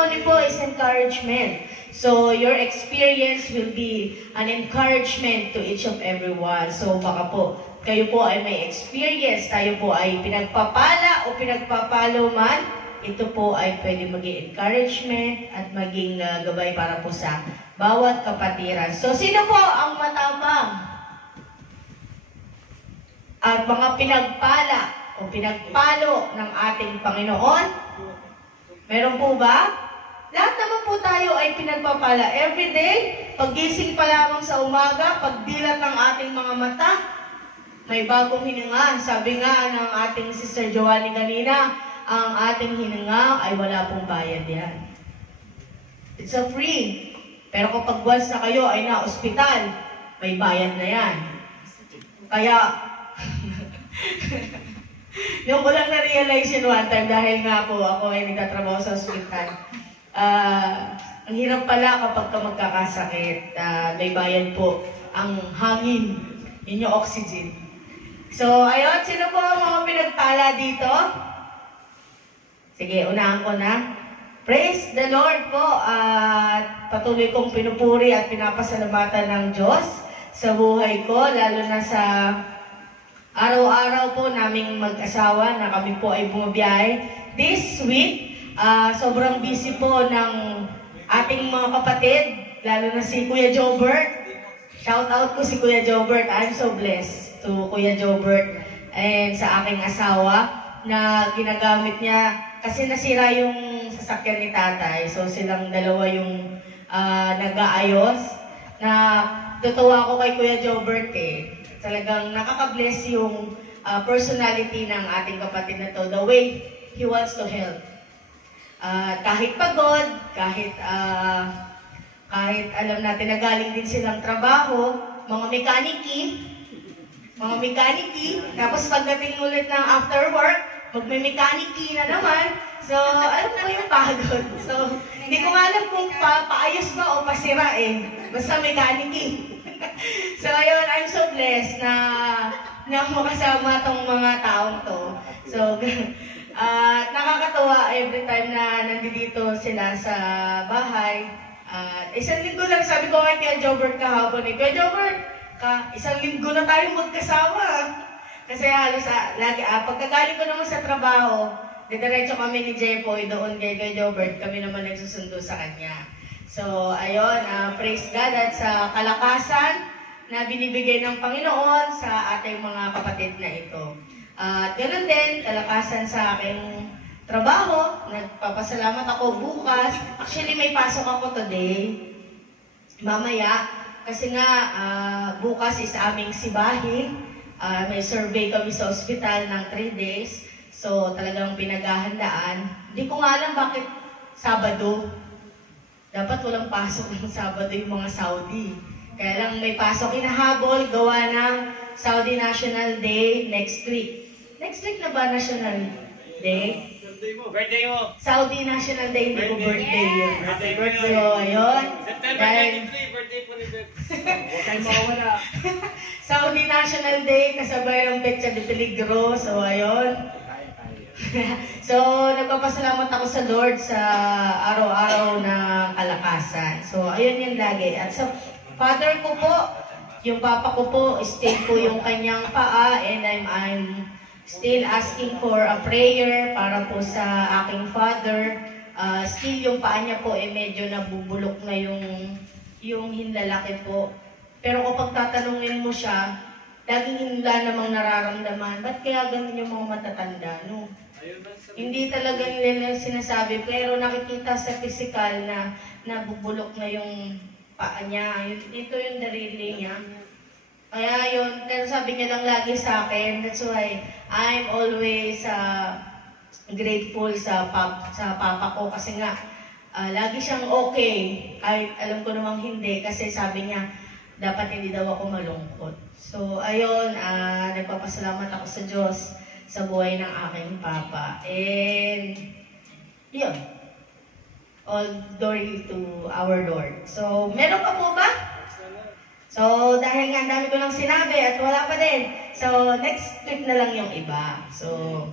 testimony po is encouragement. So, your experience will be an encouragement to each of everyone. So, baka po, kayo po ay may experience, tayo po ay pinagpapala o pinagpapalo man, ito po ay pwede maging encouragement at maging gabay para po sa bawat kapatiran. So, sino po ang matapang at mga pinagpala o pinagpalo ng ating Panginoon? Meron po ba? Lahat naman po tayo ay pinagpapala. Every day, paggising pa lamang sa umaga, pagdilat ng ating mga mata, may bagong hininga. Sabi nga ng ating Sister Joanny kanina, ang ating hininga ay wala pong bayad yan. It's a free. Pero kapag once na kayo ay na-ospital, may bayad na yan. Kaya, yung ko lang na-realize yun one time dahil nga po ako ay nagtatrabaho sa ospital. Ang hirap pala kapag ka magkakasakit, may bayad po ang hangin, yun yung oxygen. So, ayun, sino po ang mga pinagpala dito? Sige, unahan ko na. Praise the Lord po at patuloy kong pinupuri at pinapasalamatan ng Diyos sa buhay ko, lalo na sa araw-araw po naming mag-asawa na kami po ay bumabiyahe. This week, sobrang busy po ng ating mga kapatid, lalo na si Kuya Jobert. Shout out ko si Kuya Jobert. I'm so blessed to Kuya Jobert and sa aking asawa na ginagamit niya kasi nasira yung sasakyan ni tatay. So silang dalawa yung nag-aayos. Na tutuwa ako kay Kuya Jobert eh. Talagang nakaka-bless yung personality ng ating kapatid na to. The way he wants to help. Kahit pagod, kahit alam natin na galing din silang trabaho, mga mekaniki, tapos pagdating ulit ng after work, magme-mekaniki na naman. So, alam mo yung pagod. So, hindi ko nga alam kung paayos ba o pasira eh. Basta mekaniki. So, ayun, I'm so blessed na makasama tong mga taong to. So, nakakatuwa every time na nandito sila sa bahay. Isang linggo lang, sabi ko kay Kuya Jobert kahapon eh, Kuya Jobert, isang linggo na tayo magkasama. Kasi halos lagi, pagkagaling ko naman sa trabaho, diretso kami ni Jepoy doon kay Kuya Jobert, kami naman nagsusundo sa kanya. So, ayun, praise God at sa kalakasan na binibigay ng Panginoon sa ating mga kapatid na ito. At ganoon din, kalakasan sa aking trabaho. Nagpapasalamat ako bukas. Actually, may pasok ako today. Mamaya. Kasi nga, bukas is aming sibahi. May survey kami sa ospital ng 3 days. So, talagang pinaghahandaan. Hindi ko nga alam bakit Sabado. Dapat walang pasok ng Sabado yung mga Saudi. Kaya lang may pasok inahabol, gawa ng Saudi National Day next week. Next week na ba National Day? Birthday mo. Saudi National Day, hindi ko birthday yun. Birthday. So, ayun. September 23, birthday po ni Beth. Huwag kayo mawala. Saudi National Day, kasabay ng Petsa de Peligro. So, ayun. So, nagpapasalamat ako sa Lord sa araw-araw na kalakasan. So, ayun yun lagi. At sa father ko po, yung papa ko po, still po yung kanyang paa and I'm still asking for a prayer para po sa aking father. Still yung paa niya po medyo nabubulok na yung hinlalaki po. Pero kapag tatanungin mo siya, laging hinla namang nararamdaman. Ba't kaya ganun yung mga matatanda, no? Hindi talaga nila sinasabi, pero nakikita sa physical na nabubulok na yung paa niya. Ito yung darili niya. Kaya yun, pero sabi niya lang lagi sa akin, that's why I'm always grateful sa papa ko kasi nga, lagi siyang okay. Kahit alam ko namang hindi kasi sabi niya, dapat hindi daw ako malungkot. So, ayun, nagpapasalamat ako sa Diyos sa buhay ng aking papa. And, yun. All glory to our Lord. So, meron pa po ba? So, dahil nga ang dami ko lang sinabi at wala pa din. So, next week na lang yung iba. So,